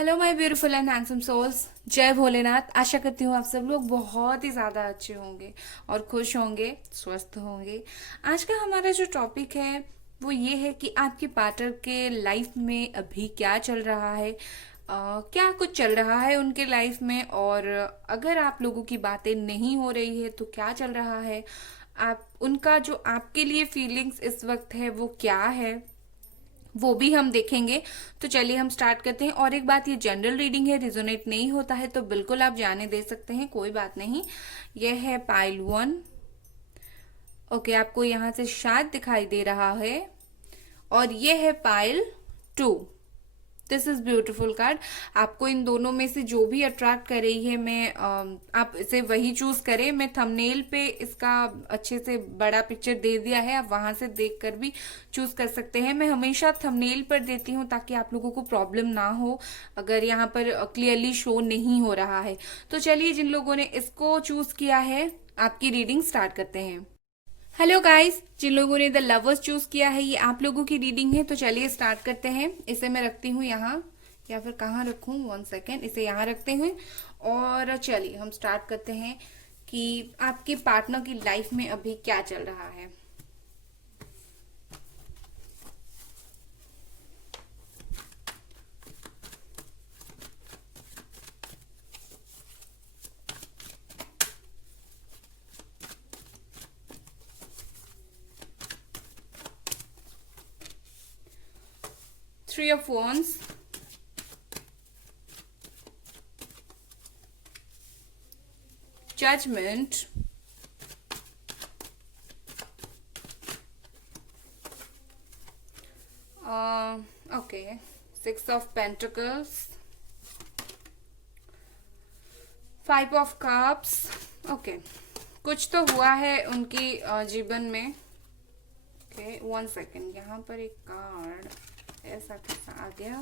Hello my beautiful and handsome souls. जय भोलेनाथ। आशा करती हूँ आप सब लोग बहुत ही ज़्यादा अच्छे होंगे और खुश होंगे, स्वस्थ होंगे। आज का हमारा जो टॉपिक है वो ये है कि आपके पार्टनर के लाइफ में अभी क्या चल रहा है, क्या कुछ चल रहा है उनके लाइफ में, और अगर आप लोगों की बातें नहीं हो रही है तो क्या चल रहा है, आप उनका जो आपके लिए फीलिंग्स इस वक्त है वो क्या है, वो भी हम देखेंगे। तो चलिए हम स्टार्ट करते हैं। और एक बात, ये जनरल रीडिंग है, रिजोनेट नहीं होता है तो बिल्कुल आप जाने दे सकते हैं, कोई बात नहीं। यह है पाइल वन। ओके, आपको यहाँ से शायद दिखाई दे रहा है। और ये है pile two. This is beautiful card. आपको इन दोनों में से जो भी अट्रैक्ट कर रही है, मैं आप इसे वही चूज करें। मैं थंबनेल पे इसका अच्छे से बड़ा पिक्चर दे दिया है, आप वहां से देखकर भी चूज कर सकते हैं। मैं हमेशा थंबनेल पर देती हूँ ताकि आप लोगों को प्रॉब्लम ना हो अगर यहाँ पर क्लियरली शो नहीं हो रहा है। तो चलिए, जिन लोगों ने इसको चूज किया है, आपकी रीडिंग स्टार्ट करते हैं। हेलो गाइस, जिन लोगों ने द लवर्स चूज किया है, ये आप लोगों की रीडिंग है। तो चलिए स्टार्ट करते हैं। इसे मैं रखती हूँ यहाँ, या फिर कहाँ रखूँ, 1 सेकेंड, इसे यहाँ रखते हैं। और चलिए हम स्टार्ट करते हैं कि आपके पार्टनर की लाइफ में अभी क्या चल रहा है। 3 of Wands, Judgment, okay, 6 of Pentacles, 5 of Cups। Okay, कुछ तो हुआ है उनकी जीवन में। ओके, 1 सेकेंड, यहाँ पर एक कार्ड ऐसा कैसा आ गया।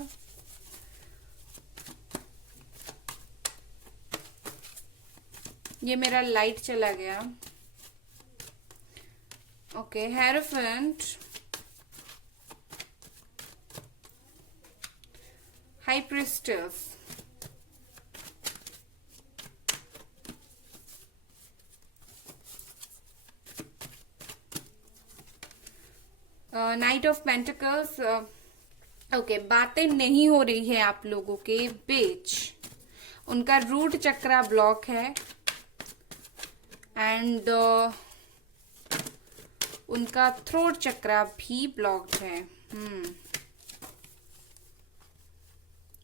ये मेरा लाइट चला गया। Okay, hierophant, high priestess, night of pentacles. Okay, बातें नहीं हो रही है आप लोगों के बीच। उनका रूट चक्रा ब्लॉक है एंड उनका थ्रोट चक्रा भी ब्लॉक्ड है।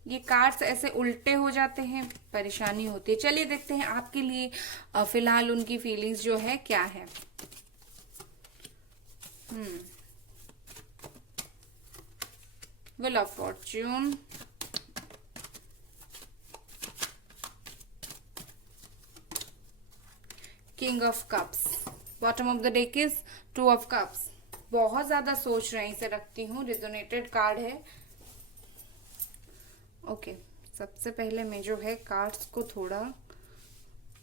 ये कार्ड्स ऐसे उल्टे हो जाते हैं, परेशानी होती है। चलिए देखते हैं आपके लिए फिलहाल उनकी फीलिंग्स जो है क्या है। Wheel of Fortune, king of cups, bottom of the deck is 2 of Cups। बहुत ज्यादा सोच रहे हैं, इसे रखती हूँ, रिजोनेटेड कार्ड है। ओके, सबसे पहले मैं जो है कार्ड्स को थोड़ा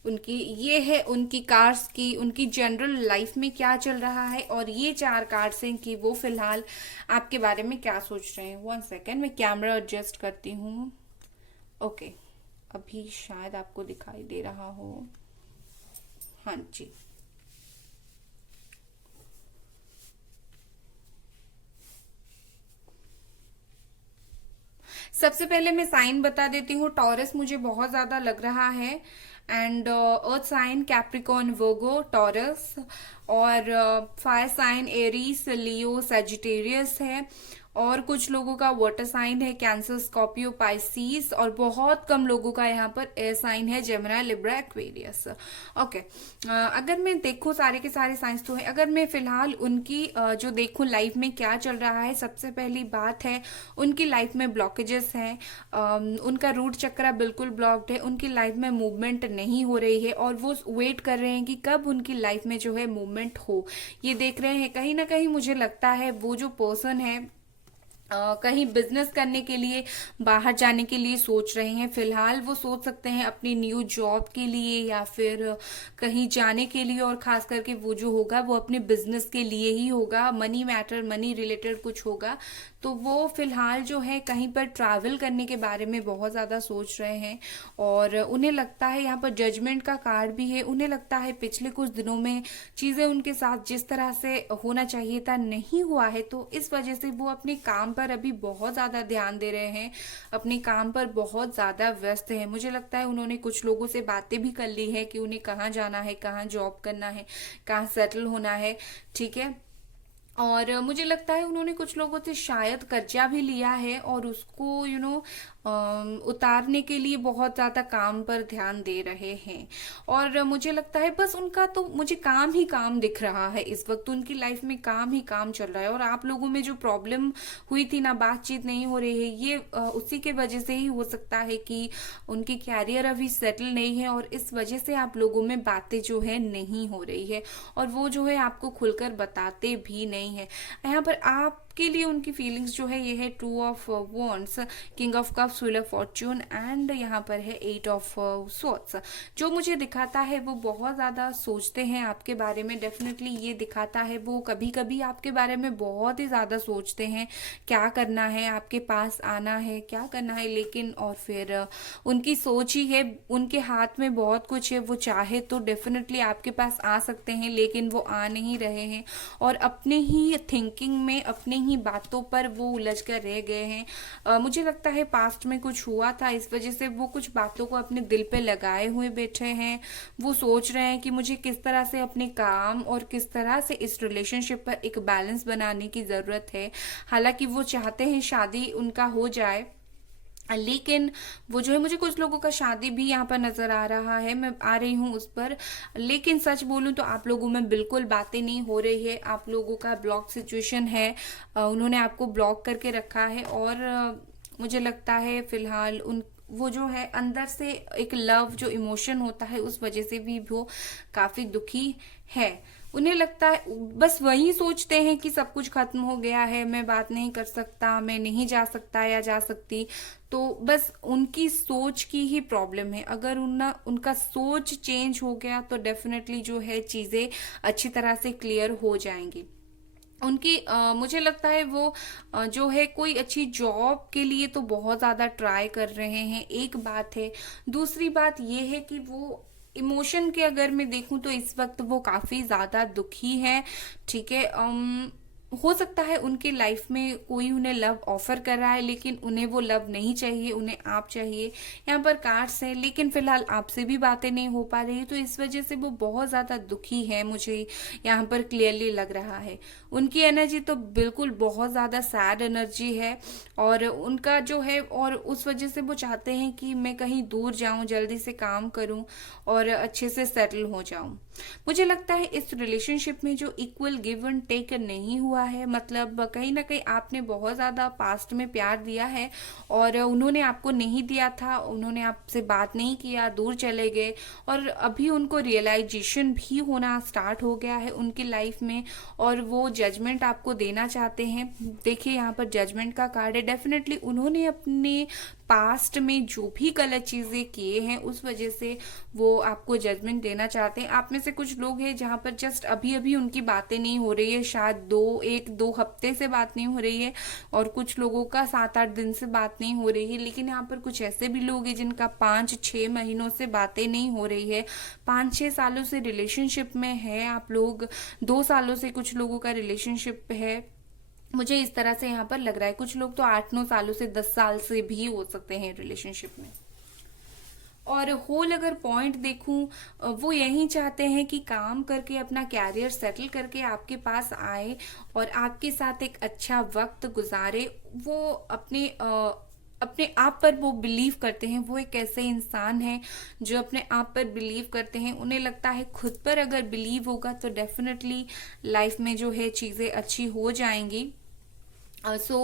उनकी, ये है उनकी कार्ड्स की, उनकी जनरल लाइफ में क्या चल रहा है, और ये 4 कार्ड्स हैं कि वो फिलहाल आपके बारे में क्या सोच रहे हैं। 1 सेकेंड, मैं कैमरा एडजस्ट करती हूँ। ओके, अभी शायद आपको दिखाई दे रहा हो। हाँ जी, सबसे पहले मैं साइन बता देती हूँ। टॉरस मुझे बहुत ज्यादा लग रहा है, and earth sign Capricorn, Virgo, Taurus, और fire sign Aries, Leo, Sagittarius है। और कुछ लोगों का वाटर साइन है, कैंसर, स्कॉर्पियो, पाइसीस, और बहुत कम लोगों का यहाँ पर एयर साइन है, जेमिनी, लिब्रा, एक्वेरियस। ओके, अगर मैं देखूँ सारे के सारे साइंस तो है। अगर मैं फिलहाल उनकी जो देखूँ लाइफ में क्या चल रहा है, सबसे पहली बात है उनकी लाइफ में ब्लॉकेजेस हैं। उनका रूट चक्रा बिल्कुल ब्लॉक्ड है, उनकी लाइफ में मूवमेंट नहीं हो रही है, और वो वेट कर रहे हैं कि कब उनकी लाइफ में जो है मूवमेंट हो। ये देख रहे हैं, कहीं ना कहीं मुझे लगता है वो जो पर्सन है कहीं बिजनेस करने के लिए, बाहर जाने के लिए सोच रहे हैं। फिलहाल वो सोच सकते हैं अपनी न्यू जॉब के लिए, या फिर कहीं जाने के लिए, और खास करके वो जो होगा वो अपने बिजनेस के लिए ही होगा। मनी मैटर, मनी रिलेटेड कुछ होगा। तो वो फिलहाल जो है कहीं पर ट्रैवल करने के बारे में बहुत ज़्यादा सोच रहे हैं। और उन्हें लगता है यहाँ पर जजमेंट का कार्ड भी है, उन्हें लगता है पिछले कुछ दिनों में चीज़ें उनके साथ जिस तरह से होना चाहिए था नहीं हुआ है, तो इस वजह से वो अपने काम पर अभी बहुत ज़्यादा ध्यान दे रहे हैं, अपने काम पर बहुत ज़्यादा व्यस्त हैं। मुझे लगता है उन्होंने कुछ लोगों से बातें भी कर ली है कि उन्हें कहाँ जाना है, कहाँ जॉब करना है, कहाँ सेटल होना है, ठीक है। और मुझे लगता है उन्होंने कुछ लोगों से शायद कर्जा भी लिया है और उसको उतारने के लिए बहुत ज़्यादा काम पर ध्यान दे रहे हैं। और मुझे लगता है बस उनका तो मुझे काम ही काम दिख रहा है, इस वक्त उनकी लाइफ में काम ही काम चल रहा है। और आप लोगों में जो प्रॉब्लम हुई थी ना, बातचीत नहीं हो रही है, ये उसी के वजह से ही हो सकता है कि उनकी कैरियर अभी सेटल नहीं है और इस वजह से आप लोगों में बातें जो है नहीं हो रही है और वो जो है आपको खुलकर बताते भी नहीं है। यहाँ पर आपके लिए उनकी फीलिंग्स जो है ये है two of wands, king of cups, wheel of Fortune and यहाँ पर है एट ऑफ स्वॉर्ड्स। जो मुझे दिखाता है वो बहुत ज़्यादा सोचते हैं आपके बारे में, डेफिनेटली ये दिखाता है वो कभी कभी आपके बारे में बहुत ही ज़्यादा सोचते हैं, क्या करना है, आपके पास आना है, क्या करना है, लेकिन और फिर उनकी सोच ही है, उनके हाथ में बहुत कुछ है, वो चाहे तो डेफिनेटली आपके पास आ सकते हैं लेकिन वो आ नहीं रहे हैं और अपने ही थिंकिंग में, अपने ही बातों पर वो उलझ कर रह गए हैं। मुझे लगता है पास्ट में कुछ हुआ था, इस वजह से वो कुछ बातों को अपने दिल पे लगाए हुए बैठे हैं। वो सोच रहे हैं कि मुझे किस तरह से अपने काम और किस तरह से इस रिलेशनशिप पर एक बैलेंस बनाने की ज़रूरत है। हालांकि वो चाहते हैं शादी उनका हो जाए, लेकिन वो जो है, मुझे कुछ लोगों का शादी भी यहाँ पर नजर आ रहा है, मैं आ रही हूँ उस पर। लेकिन सच बोलूँ तो आप लोगों में बिल्कुल बातें नहीं हो रही है, आप लोगों का ब्लॉक सिचुएशन है, उन्होंने आपको ब्लॉक करके रखा है। और मुझे लगता है फिलहाल उन वो जो है अंदर से एक लव जो इमोशन होता है उस वजह से भी वो काफी दुखी है। उन्हें लगता है बस वही सोचते हैं कि सब कुछ खत्म हो गया है, मैं बात नहीं कर सकता, मैं नहीं जा सकता या जा सकती। तो बस उनकी सोच की ही प्रॉब्लम है। अगर उनका सोच चेंज हो गया तो डेफिनेटली जो है चीजें अच्छी तरह से क्लियर हो जाएंगी। उनकी मुझे लगता है वो जो है कोई अच्छी जॉब के लिए तो बहुत ज़्यादा ट्राई कर रहे हैं, एक बात है। दूसरी बात ये है कि वो इमोशन के अगर मैं देखूं तो इस वक्त वो काफ़ी ज़्यादा दुखी है, ठीक है। हो सकता है उनके लाइफ में कोई उन्हें लव ऑफर कर रहा है लेकिन उन्हें वो लव नहीं चाहिए, उन्हें आप चाहिए। यहाँ पर कार्ड्स है लेकिन फिलहाल आपसे भी बातें नहीं हो पा रही, तो इस वजह से वो बहुत ज़्यादा दुखी है, मुझे यहाँ पर क्लियरली लग रहा है। उनकी एनर्जी तो बिल्कुल बहुत ज़्यादा सैड एनर्जी है और उनका जो है, और उस वजह से वो चाहते हैं कि मैं कहीं दूर जाऊं, जल्दी से काम करूं और अच्छे से सेटल हो जाऊं। मुझे लगता है इस रिलेशनशिप में जो इक्वल गिव एंड टेक नहीं हुआ है, मतलब कहीं ना कहीं आपने बहुत ज़्यादा पास्ट में प्यार दिया है और उन्होंने आपको नहीं दिया था, उन्होंने आपसे बात नहीं किया, दूर चले गए और अभी उनको रियलाइजेशन भी होना स्टार्ट हो गया है उनकी लाइफ में और वो जजमेंट आपको देना चाहते हैं। देखिए यहाँ पर जजमेंट का कार्ड है, डेफिनेटली उन्होंने अपने पास्ट में जो भी गलत चीज़ें किए हैं उस वजह से वो आपको जजमेंट देना चाहते हैं। आप में से कुछ लोग हैं जहाँ पर जस्ट अभी अभी उनकी बातें नहीं हो रही है, शायद 1-2 हफ्ते से बात नहीं हो रही है और कुछ लोगों का 7-8 दिन से बात नहीं हो रही है। लेकिन यहाँ पर कुछ ऐसे भी लोग हैं जिनका 5-6 महीनों से बातें नहीं हो रही है, 5-6 सालों से रिलेशनशिप में है आप लोग, 2 सालों से कुछ लोगों का रिलेशनशिप है। मुझे इस तरह से यहाँ पर लग रहा है कुछ लोग तो 8-9 सालों से 10 साल से भी हो सकते हैं रिलेशनशिप में। और होल अगर पॉइंट देखूं, वो यही चाहते हैं कि काम करके अपना कैरियर सेटल करके आपके पास आए और आपके साथ एक अच्छा वक्त गुजारे। वो अपने आप पर वो बिलीव करते हैं, वो एक ऐसे इंसान है जो अपने आप पर बिलीव करते हैं। उन्हें लगता है खुद पर अगर बिलीव होगा तो डेफिनेटली लाइफ में जो है चीज़ें अच्छी हो जाएंगी। सो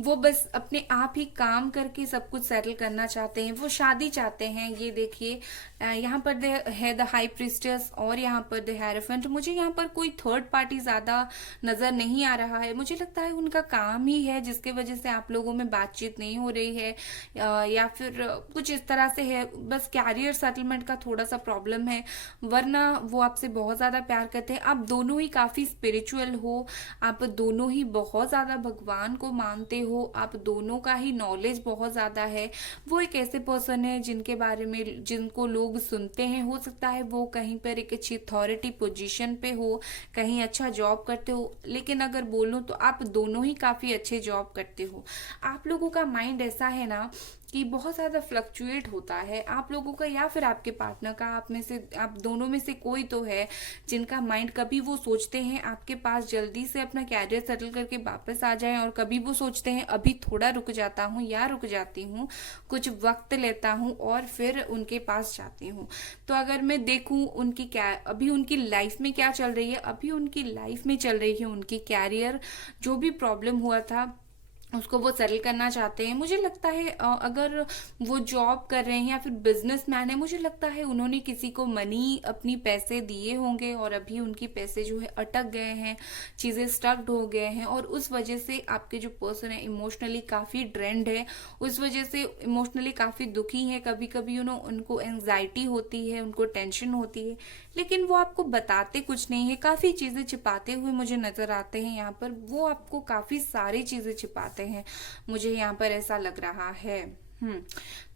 वो बस अपने आप ही काम करके सब कुछ सेटल करना चाहते हैं, वो शादी चाहते हैं। ये देखिए यहाँ पर है द हाई प्रिस्टेस और यहाँ पर द हेरोफेंट। मुझे यहाँ पर कोई थर्ड पार्टी ज्यादा नजर नहीं आ रहा है, मुझे लगता है उनका काम ही है जिसके वजह से आप लोगों में बातचीत नहीं हो रही है या फिर कुछ इस तरह से है, बस कैरियर सेटलमेंट का थोड़ा सा प्रॉब्लम है, वरना वो आपसे बहुत ज्यादा प्यार करते हैं। आप दोनों ही काफी स्पिरिचुअल हो, आप दोनों ही बहुत ज्यादा भगवान भगवान को मानते हो, आप दोनों का ही नॉलेज बहुत ज़्यादा है। वो एक ऐसे पर्सन है जिनके बारे में जिनको लोग सुनते हैं, हो सकता है वो कहीं पर एक अच्छी अथॉरिटी पोजीशन पे हो, कहीं अच्छा जॉब करते हो, लेकिन अगर बोलूँ तो आप दोनों ही काफ़ी अच्छे जॉब करते हो। आप लोगों का माइंड ऐसा है ना कि बहुत ज़्यादा फ्लक्चुएट होता है आप लोगों का, या फिर आपके पार्टनर का, आप में से, आप दोनों में से कोई तो है जिनका माइंड कभी वो सोचते हैं आपके पास जल्दी से अपना कैरियर सेटल करके वापस आ जाएं, और कभी वो सोचते हैं अभी थोड़ा रुक जाता हूँ या रुक जाती हूँ, कुछ वक्त लेता हूँ और फिर उनके पास जाती हूँ। तो अगर मैं देखूँ उनकी क्या अभी उनकी लाइफ में क्या चल रही है, अभी उनकी लाइफ में चल रही है उनकी कैरियर, जो भी प्रॉब्लम हुआ था उसको वो सेटल करना चाहते हैं। मुझे लगता है अगर वो जॉब कर रहे हैं या फिर बिजनेसमैन है, मुझे लगता है उन्होंने किसी को मनी अपनी पैसे दिए होंगे और अभी उनकी पैसे जो है अटक गए हैं, चीज़ें स्टक्ड हो गए हैं, और उस वजह से आपके जो पर्सन है इमोशनली काफ़ी ड्रेंड है, उस वजह से इमोशनली काफ़ी दुखी है। कभी कभी उनको एंजाइटी होती है, उनको टेंशन होती है, लेकिन वो आपको बताते कुछ नहीं है, काफ़ी चीज़ें छिपाते हुए मुझे नज़र आते हैं यहाँ पर। वो आपको काफ़ी सारी चीज़ें छिपाते हैं, मुझे यहाँ पर ऐसा लग रहा है।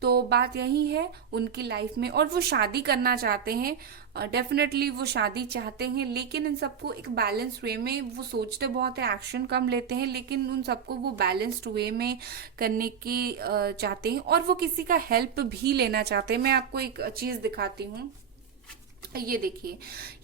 तो बात यही है उनकी लाइफ में, और वो शादी करना चाहते हैं, डेफिनेटली वो शादी चाहते हैं, लेकिन इन सबको एक बैलेंस्ड वे में वो सोचते बहुत है, एक्शन कम लेते हैं, लेकिन उन सबको वो बैलेंस्ड वे में करने की चाहते हैं, और वो किसी का हेल्प भी लेना चाहते हैं। मैं आपको एक चीज़ दिखाती हूँ, ये देखिए,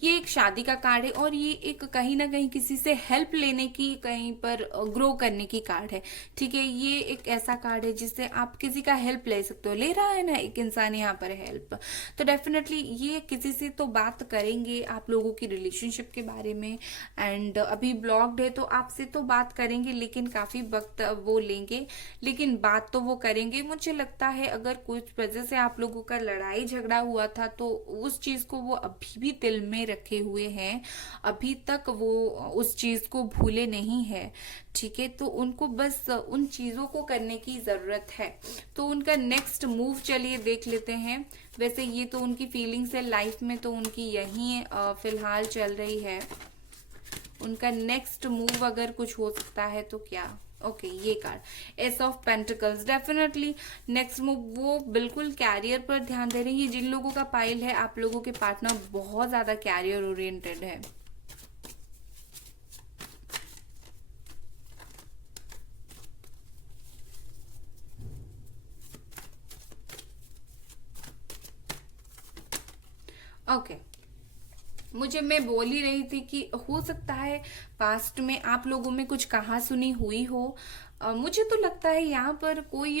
ये एक शादी का कार्ड है और ये एक कहीं ना कहीं किसी से हेल्प लेने की, कहीं पर ग्रो करने की कार्ड है। ठीक है, ये एक ऐसा कार्ड है जिससे आप किसी का हेल्प ले सकते हो, ले रहा है ना एक इंसान यहाँ पर हेल्प, तो डेफिनेटली ये किसी से तो बात करेंगे आप लोगों की रिलेशनशिप के बारे में, एंड अभी ब्लॉक्ड है तो आपसे तो बात करेंगे, लेकिन काफी वक्त वो लेंगे, लेकिन बात तो वो करेंगे। मुझे लगता है अगर कुछ वजह से आप लोगों का लड़ाई झगड़ा हुआ था तो उस चीज को वो अभी भी दिल में रखे हुए हैं, अभी तक वो उस चीज को भूले नहीं है। ठीक है, तो उनको बस उन चीजों को करने की जरूरत है। तो उनका नेक्स्ट मूव चलिए देख लेते हैं। वैसे ये तो उनकी फीलिंग्स है लाइफ में, तो उनकी यही फिलहाल चल रही है। उनका नेक्स्ट मूव अगर कुछ हो सकता है तो क्या, ओके ये card S of pentacles, definitely next move वो बिल्कुल कैरियर पर ध्यान दे रही है। जिन लोगों का पाइल है, आप लोगों के पार्टनर बहुत ज्यादा कैरियर ओरिएंटेड है। ओके, मैं बोल ही रही थी कि हो सकता है पास्ट में आप लोगों में कुछ कहा सुनी हुई हो। मुझे तो लगता है यहाँ पर कोई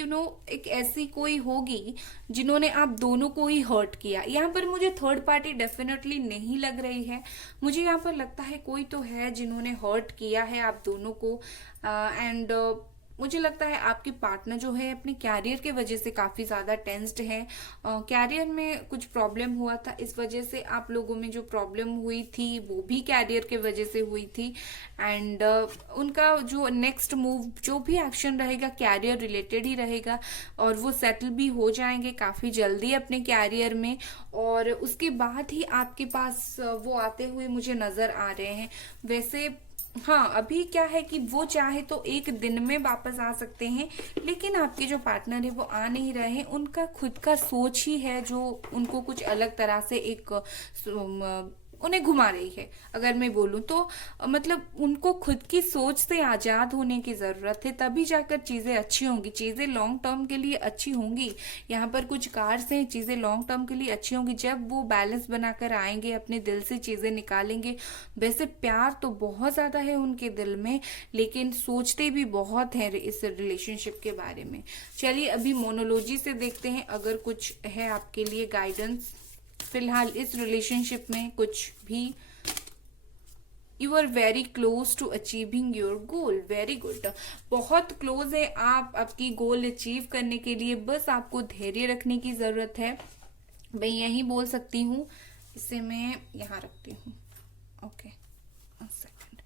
एक ऐसी कोई होगी जिन्होंने आप दोनों को ही हर्ट किया। यहाँ पर मुझे थर्ड पार्टी डेफिनेटली नहीं लग रही है, मुझे यहाँ पर लगता है कोई तो है जिन्होंने हर्ट किया है आप दोनों को। एंड मुझे लगता है आपके पार्टनर जो है अपने कैरियर के वजह से काफी ज्यादा टेंस्ड है। कैरियर में कुछ प्रॉब्लम हुआ था, इस वजह से आप लोगों में जो प्रॉब्लम हुई थी वो भी कैरियर के वजह से हुई थी। एंड उनका जो नेक्स्ट मूव जो भी एक्शन रहेगा कैरियर रिलेटेड ही रहेगा, और वो सेटल भी हो जाएंगे काफी जल्दी अपने कैरियर में, और उसके बाद ही आपके पास वो आते हुए मुझे नजर आ रहे हैं। वैसे हाँ, अभी क्या है कि वो चाहे तो एक दिन में वापस आ सकते हैं, लेकिन आपके जो पार्टनर है वो आ नहीं रहे हैं। उनका खुद का सोच ही है जो उनको कुछ अलग तरह से एक उन्हें घुमा रही है। अगर मैं बोलूं तो मतलब उनको खुद की सोच से आजाद होने की जरूरत है, तभी जाकर चीजें अच्छी होंगी, चीजें लॉन्ग टर्म के लिए अच्छी होंगी। यहाँ पर कुछ कार्ड्स हैं, चीजें लॉन्ग टर्म के लिए अच्छी होंगी जब वो बैलेंस बनाकर आएंगे, अपने दिल से चीजें निकालेंगे। वैसे प्यार तो बहुत ज्यादा है उनके दिल में, लेकिन सोचते भी बहुत है इस रिलेशनशिप के बारे में। चलिए अभी मोनोलॉजी से देखते हैं अगर कुछ है आपके लिए गाइडेंस फिलहाल इस रिलेशनशिप में कुछ भी। You are very close to achieving your goal, very good, बहुत क्लोज है आप आपकी गोल अचीव करने के लिए, बस आपको धैर्य रखने की जरूरत है। मैं यही बोल सकती हूँ, इसे मैं यहाँ रखती हूँ। Okay, second.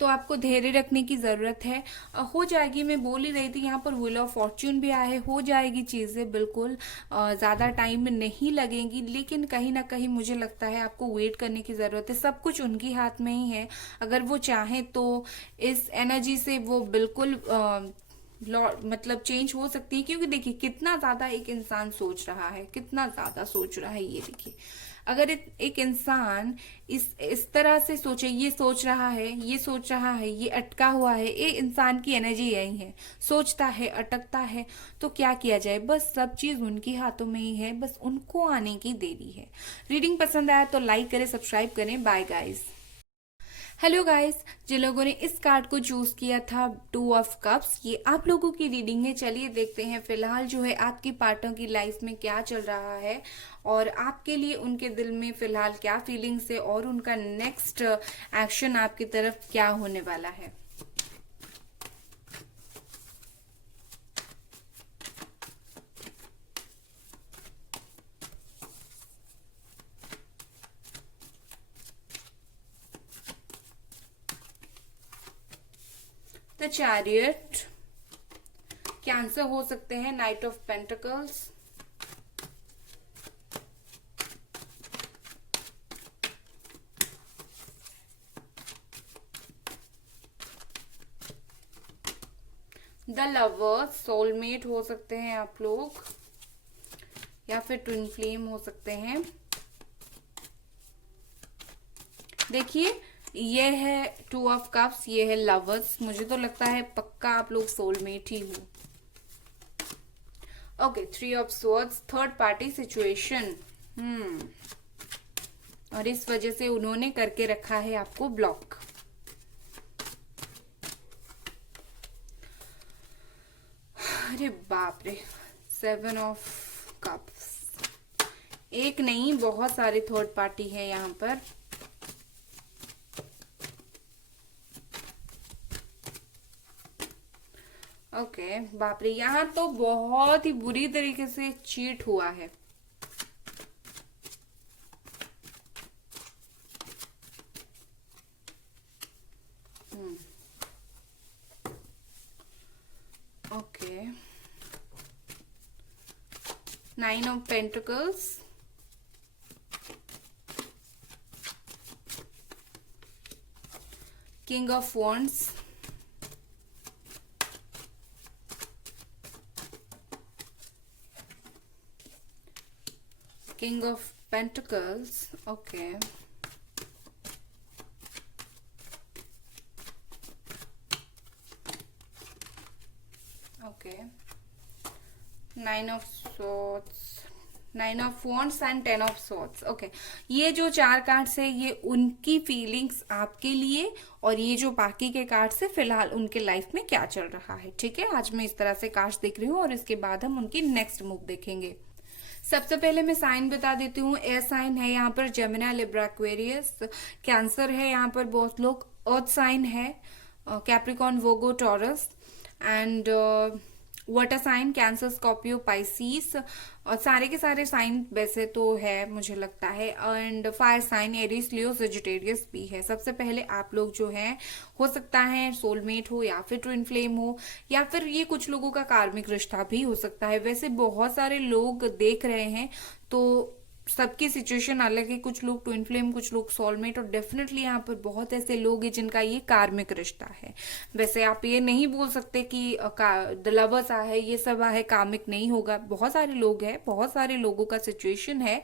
तो आपको धैर्य रखने की जरूरत है। हो जाएगी, मैं बोल ही रही थी, यहाँ पर व्हील ऑफ फॉर्च्यून भी आया है, हो जाएगी चीजें बिल्कुल। ज्यादा टाइम नहीं लगेंगी, लेकिन कहीं ना कहीं मुझे लगता है आपको वेट करने की जरूरत है। सब कुछ उनके हाथ में ही है, अगर वो चाहे तो इस एनर्जी से वो बिल्कुल मतलब चेंज हो सकती है। क्योंकि देखिए कितना ज्यादा एक इंसान सोच रहा है, कितना ज्यादा सोच रहा है, ये देखिए। अगर एक इंसान इस तरह से सोचे, ये सोच रहा है, ये सोच रहा है, ये अटका हुआ है, ये इंसान की एनर्जी यही है, सोचता है, अटकता है। तो क्या किया जाए, बस सब चीज उनके हाथों में ही है, बस उनको आने की देरी है। रीडिंग पसंद आया तो लाइक करें, सब्सक्राइब करें। Bye guys. हेलो गाइस, जिन लोगों ने इस कार्ड को चूज किया था, 2 ऑफ कप्स, ये आप लोगों की रीडिंग है। चलिए देखते हैं फिलहाल जो है आपकी पार्टनर की लाइफ में क्या चल रहा है, और आपके लिए उनके दिल में फिलहाल क्या फीलिंग्स है, और उनका नेक्स्ट एक्शन आपकी तरफ क्या होने वाला है। द चैरियट, कैंसर हो सकते हैं। Night of pentacles, the lovers, soulmate हो सकते हैं आप लोग, या फिर ट्विन फ्लेम हो सकते हैं। देखिए ये है 2 ऑफ कप्स, ये है लवर्स। मुझे तो लगता है पक्का आप लोग सोलमेट ही हो। Okay, 3 of swords, third party situation. और इस वजह से उन्होंने करके रखा है आपको ब्लॉक। अरे बाप रे, 7 ऑफ कप्स, एक नहीं बहुत सारे थर्ड पार्टी है यहाँ पर। ओके, बाप रे, यहाँ तो बहुत ही बुरी तरीके से चीट हुआ है। Okay, 9 of pentacles, king of wands, king of pentacles. Okay, okay, 9 of swords, 9 of wands and 10 of swords. Okay, ये जो 4 कार्ड्स है ये उनकी फीलिंग्स आपके लिए, और ये जो बाकी के कार्ड्स है फिलहाल उनके लाइफ में क्या चल रहा है। ठीक है, आज मैं इस तरह से कार्ड्स देख रही हूँ, और इसके बाद हम उनकी नेक्स्ट मूव देखेंगे। सबसे पहले मैं साइन बता देती हूँ। एयर साइन है यहाँ पर जेमिनी, लिब्रा, एक्वेरियस। कैंसर है यहाँ पर बहुत लोग। अर्थ साइन है Capricorn, Virgo, Taurus. And water sign Cancer, Scorpio, Pisces. और सारे के सारे साइन वैसे तो है मुझे लगता है। And fire sign Aries, Leo, Sagittarius भी है। सबसे पहले आप लोग जो है, हो सकता है सोलमेट हो, या फिर ट्विन फ्लेम हो, या फिर ये कुछ लोगों का कार्मिक रिश्ता भी हो सकता है। वैसे बहुत सारे लोग देख रहे हैं, तो सबकी सिचुएशन अलग है। कुछ लोग ट्विन फ्लेम, कुछ लोग सोलमेट, और डेफिनेटली यहाँ पर बहुत ऐसे लोग हैं जिनका ये कार्मिक रिश्ता है। वैसे आप ये नहीं बोल सकते कि द लवर्स है, ये सब है, कार्मिक नहीं होगा। बहुत सारे लोग हैं, बहुत सारे लोगों का सिचुएशन है,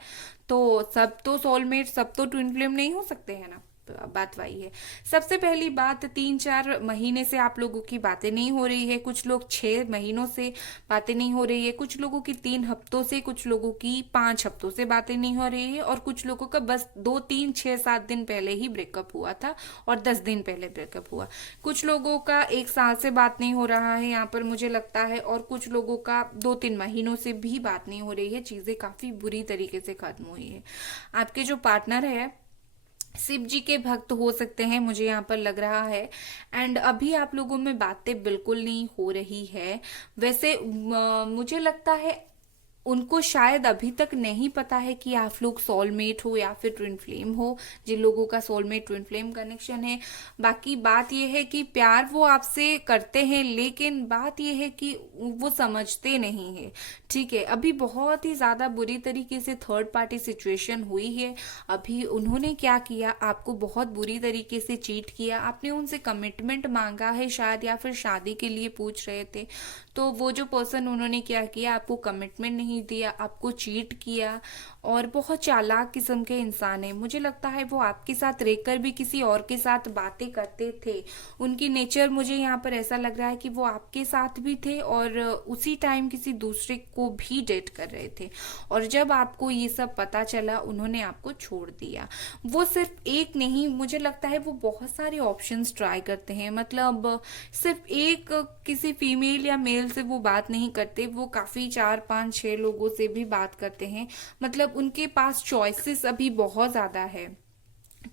तो सब तो सोलमेट, सब तो ट्विन फ्लेम नहीं हो सकते हैं ना। बात वही है। सबसे पहली बात, 3-4 महीने से आप लोगों की बातें नहीं हो रही है। कुछ लोग 6 महीनों से बातें नहीं हो रही है। कुछ लोगों की 3 हफ्तों से, कुछ लोगों की 5 हफ्तों से बातें नहीं हो रही है। और कुछ लोगों का बस 2, 3, 6, 7 दिन पहले ही ब्रेकअप हुआ था, और 10 दिन पहले ब्रेकअप हुआ। कुछ लोगों का 1 साल से बात नहीं हो रहा है यहाँ पर मुझे लगता है, और कुछ लोगों का 2-3 महीनों से भी बात नहीं हो रही है। चीजें काफी बुरी तरीके से खत्म हुई है। आपके जो पार्टनर है शिव जी के भक्त हो सकते हैं, मुझे यहाँ पर लग रहा है। एंड अभी आप लोगों में बातें बिल्कुल नहीं हो रही है। वैसे मुझे लगता है उनको शायद अभी तक नहीं पता है कि आप लोग सोलमेट हो या फिर ट्विन फ्लेम हो, जिन लोगों का सोलमेट ट्विन फ्लेम कनेक्शन है। बाकी बात यह है कि प्यार वो आपसे करते हैं, लेकिन बात यह है कि वो समझते नहीं है। ठीक है, अभी बहुत ही ज़्यादा बुरी तरीके से थर्ड पार्टी सिचुएशन हुई है। अभी उन्होंने क्या किया, आपको बहुत बुरी तरीके से चीट किया। आपने उनसे कमिटमेंट मांगा है शायद, या फिर शादी के लिए पूछ रहे थे, तो वो जो पर्सन उन्होंने क्या किया, आपको कमिटमेंट नहीं दिया, आपको चीट किया। और बहुत चालाक किस्म के इंसान है। मुझे लगता है वो आपके साथ रहकर भी किसी और के साथ बातें करते थे। उनकी नेचर मुझे यहाँ पर ऐसा लग रहा है कि वो आपके साथ भी थे और उसी टाइम किसी दूसरे को भी डेट कर रहे थे। और जब आपको ये सब पता चला, उन्होंने आपको छोड़ दिया। वो सिर्फ एक नहीं, मुझे लगता है वो बहुत सारे ऑप्शंस ट्राई करते हैं। मतलब सिर्फ एक किसी फीमेल या मेल से वो बात नहीं करते, वो काफी 4 5 6 लोगों से भी बात करते हैं। मतलब उनके पास चॉइसेस अभी बहुत ज्यादा है।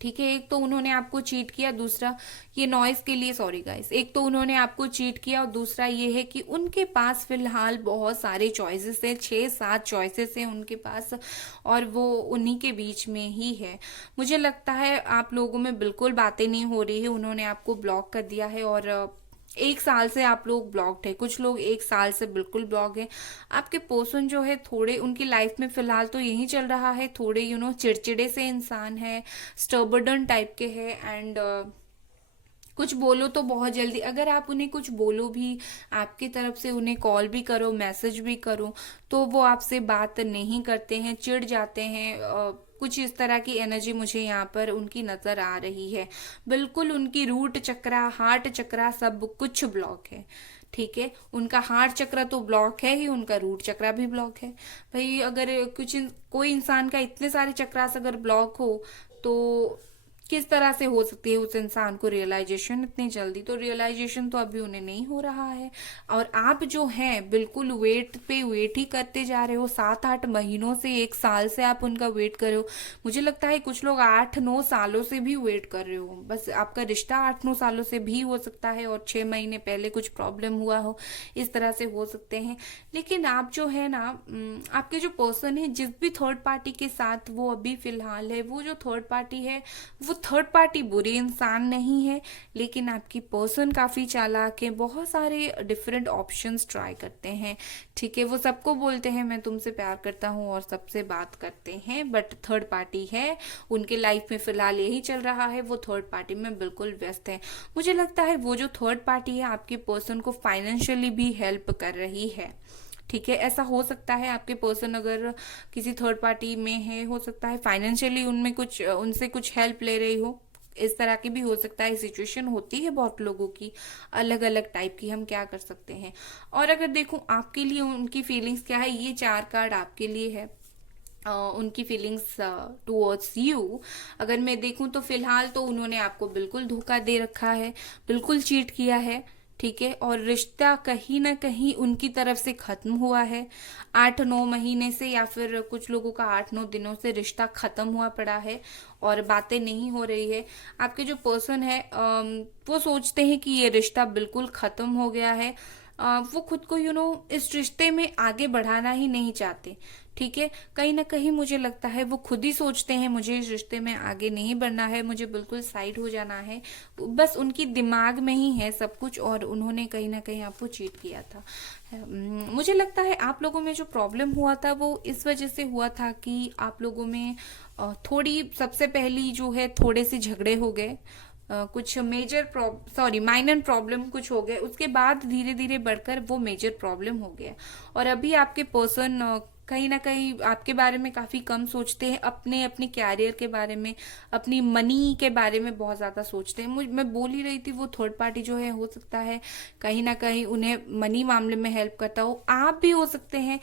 ठीक है, एक तो उन्होंने आपको चीट किया, दूसरा ये नॉइस के लिए सॉरी गाइस, एक तो उन्होंने आपको चीट किया और दूसरा ये है कि उनके पास फिलहाल बहुत सारे चॉइसेस है, 6 7 चॉइसेस है उनके पास, और वो उन्हीं के बीच में ही है। मुझे लगता है आप लोगों में बिल्कुल बातें नहीं हो रही है, उन्होंने आपको ब्लॉक कर दिया है। और 1 साल से आप लोग ब्लॉक्ड है, कुछ लोग 1 साल से बिल्कुल ब्लॉक है। आपके पर्सन जो है थोड़े उनकी लाइफ में फिलहाल तो यही चल रहा है, थोड़े चिड़चिड़े से इंसान है, स्टर्बर्डन टाइप के है। एंड कुछ बोलो तो बहुत जल्दी, अगर आप उन्हें कुछ बोलो भी, आपकी तरफ से उन्हें कॉल भी करो, मैसेज भी करो, तो वो आपसे बात नहीं करते हैं, चिढ़ जाते हैं। कुछ इस तरह की एनर्जी मुझे यहाँ पर उनकी नजर आ रही है। बिल्कुल उनकी रूट चक्रा, हार्ट चक्रा, सब कुछ ब्लॉक है। ठीक है, उनका हार्ट चक्र तो ब्लॉक है ही, उनका रूट चक्रा भी ब्लॉक है। भाई अगर कोई इंसान का इतने सारे चक्रास अगर ब्लॉक हो, तो किस तरह से हो सकती है उस इंसान को रियलाइजेशन इतनी जल्दी? तो रियलाइजेशन तो अभी उन्हें नहीं हो रहा है। और आप जो हैं बिल्कुल वेट पे वेट ही करते जा रहे हो, 7 8 महीनों से, 1 साल से आप उनका वेट कर रहे हो। मुझे लगता है कुछ लोग 8 9 सालों से भी वेट कर रहे हो। बस आपका रिश्ता 8 9 सालों से भी हो सकता है, और 6 महीने पहले कुछ प्रॉब्लम हुआ हो, इस तरह से हो सकते हैं। लेकिन आप जो है ना, आपके जो पर्सन है जिस भी थर्ड पार्टी के साथ वो अभी फिलहाल है, वो जो थर्ड पार्टी है, वो थर्ड पार्टी बुरे इंसान नहीं है, लेकिन आपकी पर्सन काफी चालाक है, बहुत सारे डिफरेंट ऑप्शंस ट्राई करते हैं। ठीक है, वो सबको बोलते हैं मैं तुमसे प्यार करता हूँ और सबसे बात करते हैं, बट थर्ड पार्टी है उनके लाइफ में फिलहाल यही चल रहा है, वो थर्ड पार्टी में बिल्कुल व्यस्त है। मुझे लगता है वो जो थर्ड पार्टी है आपके पर्सन को फाइनेंशियली भी हेल्प कर रही है। ठीक है, ऐसा हो सकता है आपके पर्सन अगर किसी थर्ड पार्टी में है, हो सकता है फाइनेंशियली उनमें कुछ उनसे कुछ हेल्प ले रही हो, इस तरह की भी हो सकता है। सिचुएशन होती है बहुत लोगों की, अलग अलग टाइप की, हम क्या कर सकते हैं। और अगर देखूं आपके लिए उनकी फीलिंग्स क्या है, ये 4 कार्ड आपके लिए है। उनकी फीलिंग्स टुवर्ड्स यू अगर मैं देखूं तो फिलहाल तो उन्होंने आपको बिल्कुल धोखा दे रखा है, बिल्कुल चीट किया है। ठीक है, और रिश्ता कहीं ना कहीं उनकी तरफ से खत्म हुआ है 8 9 महीने से, या फिर कुछ लोगों का 8 9 दिनों से रिश्ता खत्म हुआ पड़ा है और बातें नहीं हो रही है। आपके जो पर्सन है वो सोचते हैं कि ये रिश्ता बिल्कुल खत्म हो गया है। वो खुद को इस रिश्ते में आगे बढ़ाना ही नहीं चाहते। ठीक है, कहीं ना कहीं मुझे लगता है वो खुद ही सोचते हैं मुझे इस रिश्ते में आगे नहीं बढ़ना है, मुझे बिल्कुल साइड हो जाना है। बस उनकी दिमाग में ही है सब कुछ, और उन्होंने कहीं ना कहीं आपको चीट किया था। मुझे लगता है आप लोगों में जो प्रॉब्लम हुआ था वो इस वजह से हुआ था कि आप लोगों में थोड़ी, सबसे पहली जो है, थोड़े से झगड़े हो गए। कुछ माइनर प्रॉब्लम कुछ हो गए, उसके बाद धीरे धीरे बढ़कर वो मेजर प्रॉब्लम हो गया। और अभी आपके पर्सन कहीं ना कहीं आपके बारे में काफी कम सोचते हैं, अपने अपने कैरियर के बारे में, अपनी मनी के बारे में बहुत ज्यादा सोचते हैं। मैं बोल ही रही थी वो थर्ड पार्टी जो है, हो सकता है कहीं ना कहीं उन्हें मनी मामले में हेल्प करता हो, आप भी हो सकते हैं।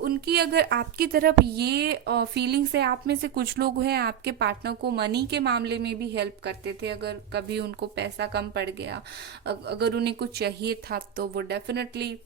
उनकी अगर आपकी तरफ ये फीलिंग्स है, आप में से कुछ लोग हैं आपके पार्टनर को मनी के मामले में भी हेल्प करते थे। अगर कभी उनको पैसा कम पड़ गया, अगर उन्हें कुछ चाहिए था, तो वो डेफिनेटली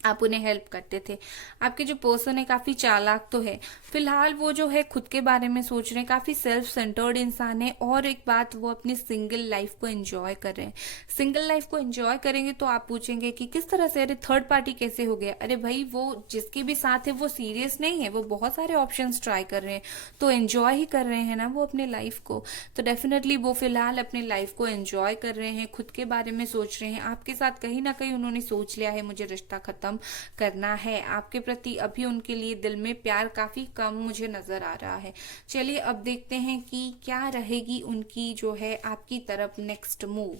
आप उन्हें हेल्प करते थे। आपके जो पर्सन है काफी चालाक तो है, फिलहाल वो जो है खुद के बारे में सोच रहे हैं, काफी सेल्फ सेंटर्ड इंसान है। और एक बात, वो अपनी सिंगल लाइफ को एंजॉय कर रहे हैं। सिंगल लाइफ को एंजॉय करेंगे तो आप पूछेंगे कि किस तरह से, अरे थर्ड पार्टी कैसे हो गया? अरे भाई, वो जिसके भी साथ है वो सीरियस नहीं है, वो बहुत सारे ऑप्शंस ट्राई कर रहे हैं, तो एंजॉय ही कर रहे हैं ना वो अपने लाइफ को। तो डेफिनेटली वो फिलहाल अपनी लाइफ को एंजॉय कर रहे हैं, खुद के बारे में सोच रहे हैं। आपके साथ कहीं ना कहीं उन्होंने सोच लिया है मुझे रिश्ता खत्म करना है। आपके प्रति अभी उनके लिए दिल में प्यार काफी कम मुझे नजर आ रहा है। चलिए अब देखते हैं कि क्या रहेगी उनकी जो है आपकी तरफ नेक्स्ट मूव।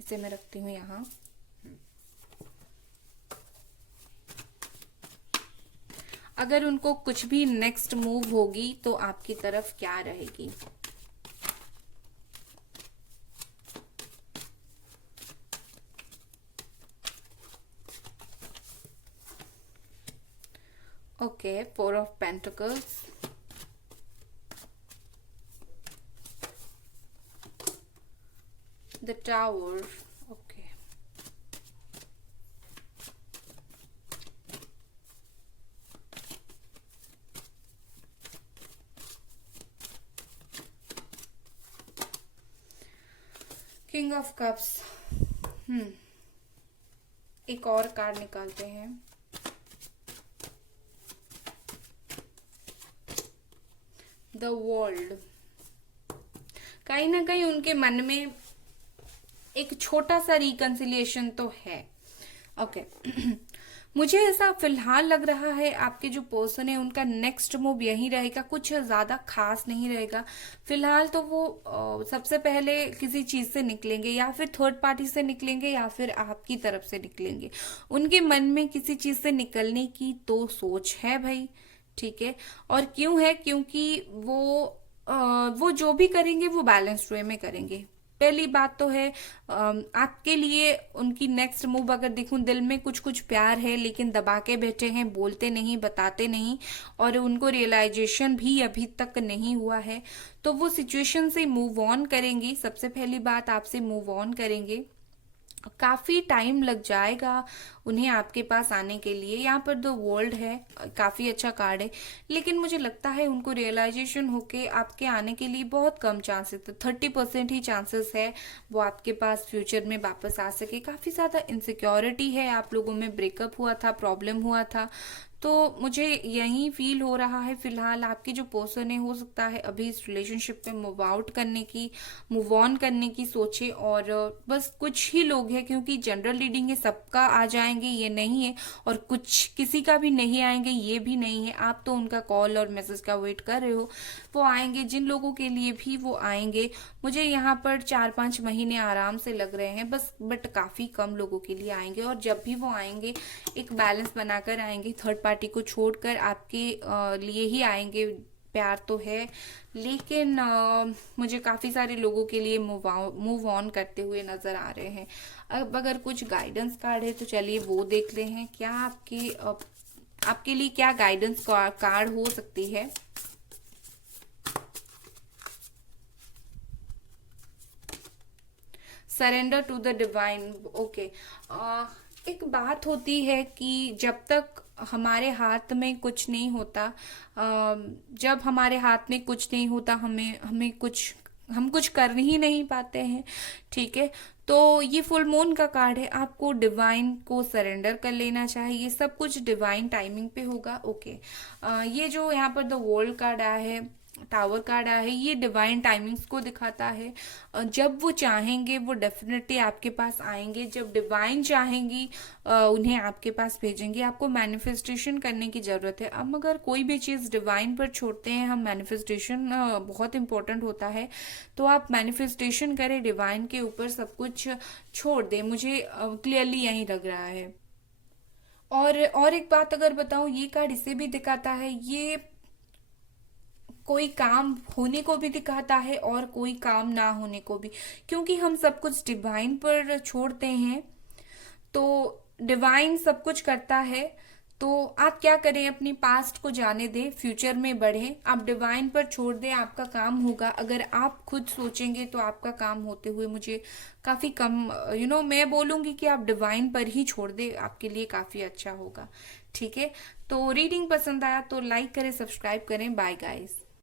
इसे मैं रखती हूँ यहाँ। अगर उनको कुछ भी नेक्स्ट मूव होगी तो आपकी तरफ क्या रहेगी? Okay, four of pentacles, the tower, okay, king of cups. एक और कार्ड निकालते हैं। The world. कहीं ना कहीं उनके मन में एक छोटा सा रिकंसिलिएशन तो है। ओके मुझे ऐसा फिलहाल लग रहा है आपके जो पर्सन है उनका नेक्स्ट मूव यही रहेगा, कुछ ज्यादा खास नहीं रहेगा फिलहाल। तो वो सबसे पहले किसी चीज से निकलेंगे, या फिर थर्ड पार्टी से निकलेंगे, या फिर आपकी तरफ से निकलेंगे। उनके मन में किसी चीज से निकलने की तो सोच है भाई, ठीक है। और क्यों है? क्योंकि वो जो भी करेंगे वो बैलेंस्ड वे में करेंगे। पहली बात तो है आपके लिए उनकी नेक्स्ट मूव अगर देखूं, दिल में कुछ कुछ प्यार है लेकिन दबा के बैठे हैं, बोलते नहीं, बताते नहीं, और उनको रियलाइजेशन भी अभी तक नहीं हुआ है। तो वो सिचुएशन से मूव ऑन करेंगी। सबसे पहली बात, आपसे मूव ऑन करेंगे। काफी टाइम लग जाएगा उन्हें आपके पास आने के लिए। यहाँ पर द वर्ल्ड है, काफी अच्छा कार्ड है, लेकिन मुझे लगता है उनको रियलाइजेशन होके आपके आने के लिए बहुत कम चांसेस, 30% ही चांसेस है वो आपके पास फ्यूचर में वापस आ सके। काफी ज्यादा इनसिक्योरिटी है, आप लोगों में ब्रेकअप हुआ था, प्रॉब्लम हुआ था, तो मुझे यही फील हो रहा है फिलहाल आपकी जो पर्सन है हो सकता है अभी इस रिलेशनशिप में मूव आउट करने की, मूव ऑन करने की सोचे। और बस कुछ ही लोग हैं, क्योंकि जनरल रीडिंग है, सबका आ जाएंगे ये नहीं है, और कुछ किसी का भी नहीं आएंगे ये भी नहीं है। आप तो उनका कॉल और मैसेज का वेट कर रहे हो, वो आएंगे। जिन लोगों के लिए भी वो आएंगे, मुझे यहाँ पर 4-5 महीने आराम से लग रहे हैं बस, बट काफी कम लोगों के लिए आएंगे। और जब भी वो आएंगे एक बैलेंस बनाकर आएंगे, थर्ड पार्टी को छोड़कर आपके लिए ही आएंगे। प्यार तो है, लेकिन मुझे काफी सारे लोगों के लिए मूव ऑन करते हुए नजर आ रहे हैं। अब अगर कुछ गाइडेंस कार्ड है तो चलिए वो देख ले हैं, क्या आपके लिए क्या गाइडेंस कार्ड हो सकती है। Surrender to the divine, okay. एक बात होती है कि जब तक हमारे हाथ में कुछ नहीं होता, जब हमारे हाथ में कुछ नहीं होता, हम कुछ कर ही नहीं पाते हैं, ठीक है। तो ये फुल मून का कार्ड है, आपको डिवाइन को सरेंडर कर लेना चाहिए, सब कुछ डिवाइन टाइमिंग पे होगा, ओके। ये जो यहाँ पर द वर्ल्ड कार्ड आया है, टावर कार्ड आया है, ये डिवाइन टाइमिंग्स को दिखाता है। जब वो चाहेंगे वो डेफिनेटली आपके पास आएंगे, जब डिवाइन चाहेंगी उन्हें आपके पास भेजेंगे। आपको मैनिफेस्टेशन करने की जरूरत है। अब अगर कोई भी चीज़ डिवाइन पर छोड़ते हैं हम, मैनिफेस्टेशन बहुत इंपॉर्टेंट होता है, तो आप मैनिफेस्टेशन करें, डिवाइन के ऊपर सब कुछ छोड़ दें, मुझे क्लियरली यही लग रहा है। और एक बात अगर बताऊं, ये कार्ड इसे भी दिखाता है, ये कोई काम होने को भी दिखाता है और कोई काम ना होने को भी, क्योंकि हम सब कुछ डिवाइन पर छोड़ते हैं, तो डिवाइन सब कुछ करता है। तो आप क्या करें, अपनी पास्ट को जाने दें, फ्यूचर में बढ़ें, आप डिवाइन पर छोड़ दें, आपका काम होगा। अगर आप खुद सोचेंगे तो आपका काम होते हुए मुझे काफ़ी कम, मैं बोलूँगी कि आप डिवाइन पर ही छोड़ दें, आपके लिए काफ़ी अच्छा होगा। ठीक है, तो रीडिंग पसंद आया तो लाइक करें, सब्सक्राइब करें। Bye guys.